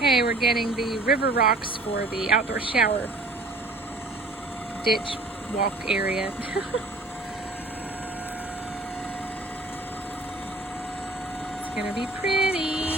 Okay, we're getting the river rocks for the outdoor shower ditch walk area. It's gonna be pretty.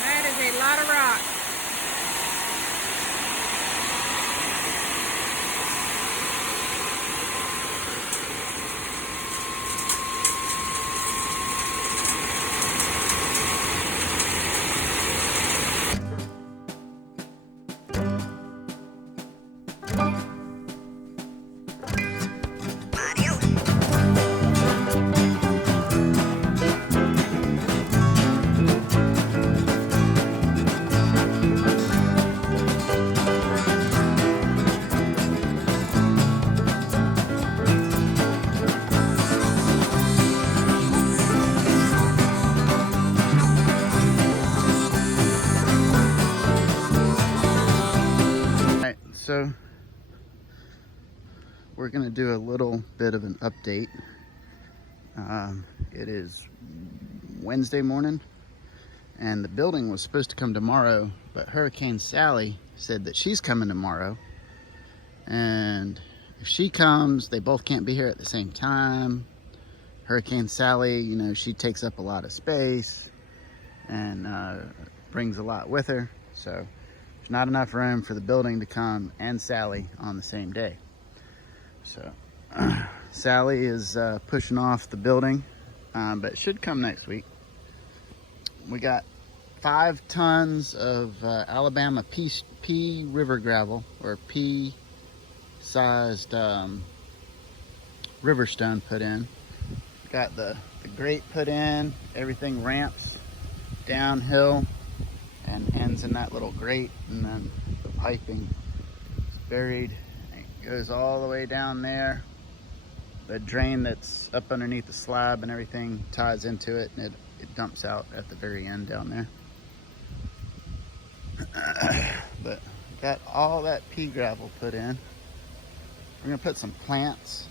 That is a lot of rock. So we're going to do a little bit of an update. It is Wednesday morning and the building was supposed to come tomorrow, but Hurricane Sally said that she's coming tomorrow, and if she comes they both can't be here at the same time. Hurricane Sally, you know, she takes up a lot of space and brings a lot with her, so there's not enough room for the building to come and Sally on the same day. So Sally is pushing off the building, but it should come next week. We got 5 tons of Alabama pea river gravel, or pea-sized river stone put in. Got the grate put in, everything ramps downhill and ends in that little grate, and then the piping is buried and it goes all the way down there. The drain that's up underneath the slab and everything ties into it, and it dumps out at the very end down there. But got all that pea gravel put in. We're gonna put some plants,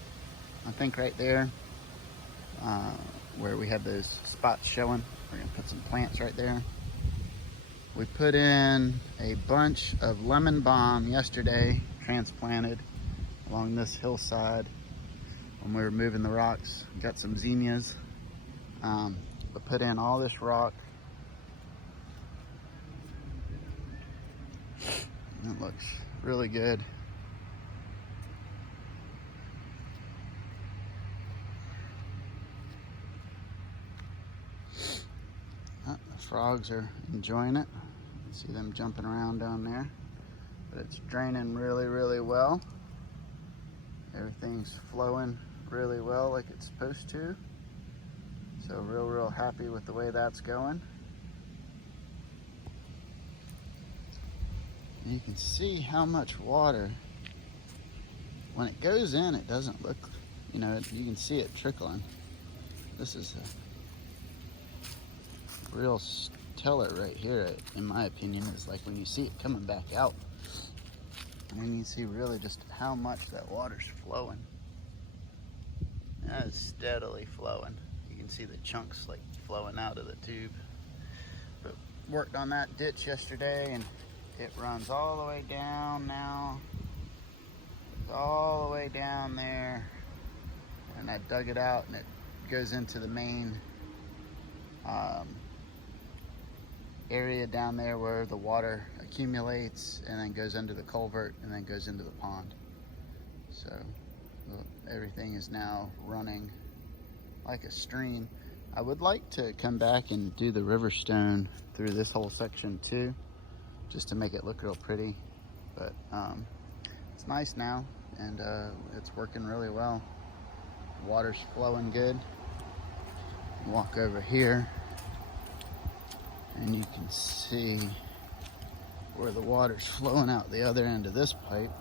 I think right there, where we have those spots showing. We're gonna put some plants right there. We put in a bunch of lemon balm yesterday, transplanted along this hillside when we were moving the rocks. Got some zinnias. We put in all this rock. It looks really good. The frogs are enjoying it. You see them jumping around down there. But it's draining really, really well. Everything's flowing really well like it's supposed to. So real happy with the way that's going. You can see how much water, when it goes in, it doesn't look, you know, you can see it trickling. This is a real stellar right here, in my opinion, is like when you see it coming back out. And then you see really just how much that water's flowing. That is steadily flowing. You can see the chunks like flowing out of the tube. But worked on that ditch yesterday and it runs all the way down now. It's all the way down there. And I dug it out and it goes into the main area down there where the water accumulates and then goes under the culvert and then goes into the pond. So everything is now running like a stream. I would like to come back and do the river stone through this whole section too, just to make it look real pretty. But it's nice now, and it's working really well. Water's flowing good. Walk over here and you can see where the water's flowing out the other end of this pipe.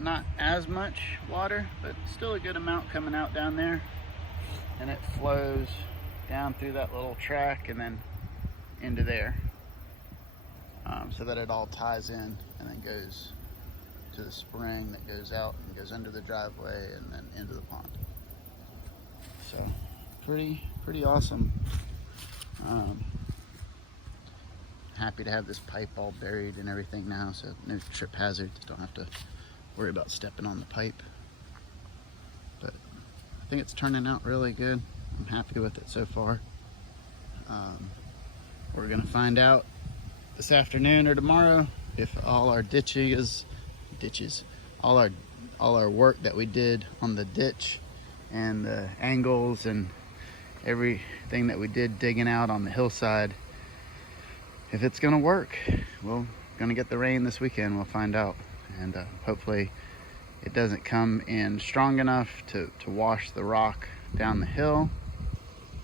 Not as much water, but still a good amount coming out down there. And it flows down through that little track and then into there. So that it all ties in and then goes to the spring that goes out and goes under the driveway and then into the pond. So pretty awesome. Happy to have this pipe all buried and everything now, so no trip hazards. Don't have to worry about stepping on the pipe. But I think it's turning out really good. I'm happy with it so far. We're gonna find out this afternoon or tomorrow if all our all our work that we did on the ditch and the angles and everything that we did digging out on the hillside, if it's gonna work. We're gonna get the rain this weekend. We'll find out, and hopefully it doesn't come in strong enough to wash the rock down the hill.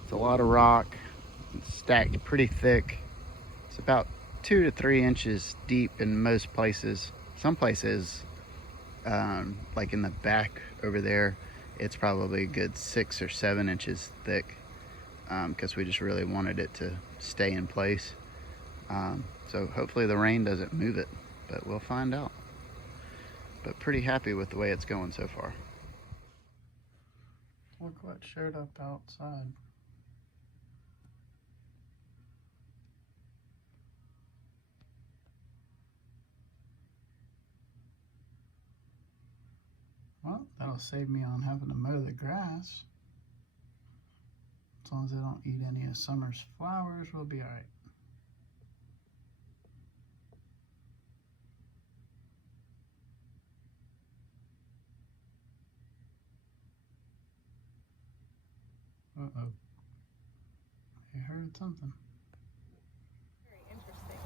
It's a lot of rock. It's stacked pretty thick. It's about 2 to 3 inches deep in most places. Some places, like in the back over there, it's probably a good 6 or 7 inches thick, because we just really wanted it to stay in place. So hopefully the rain doesn't move it, but we'll find out. But pretty happy with the way it's going so far. Look what showed up outside. Well, that'll save me on having to mow the grass. As long as they don't eat any of summer's flowers, we'll be all right. Uh-oh. I heard something. Very interesting.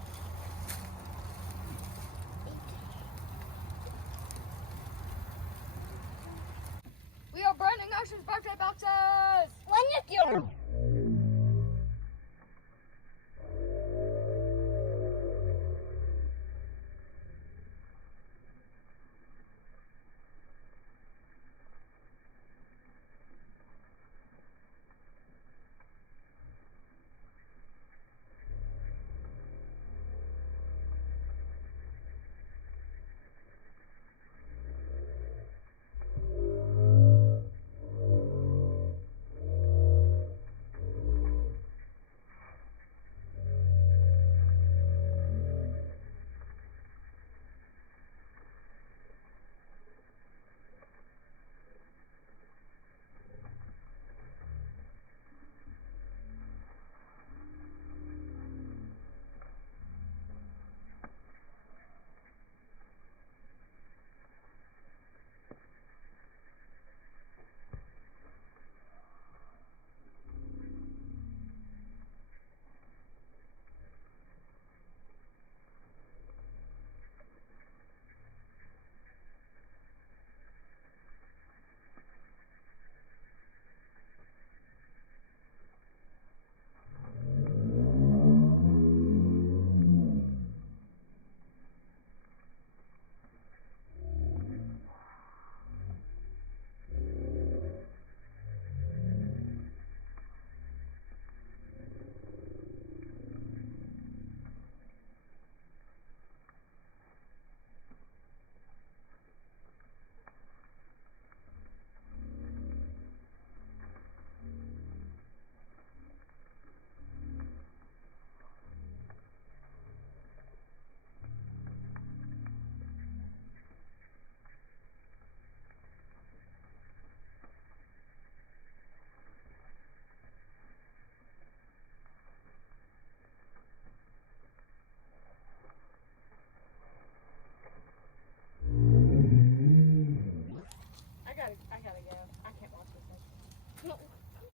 We are branding Ash's birthday boxes! When you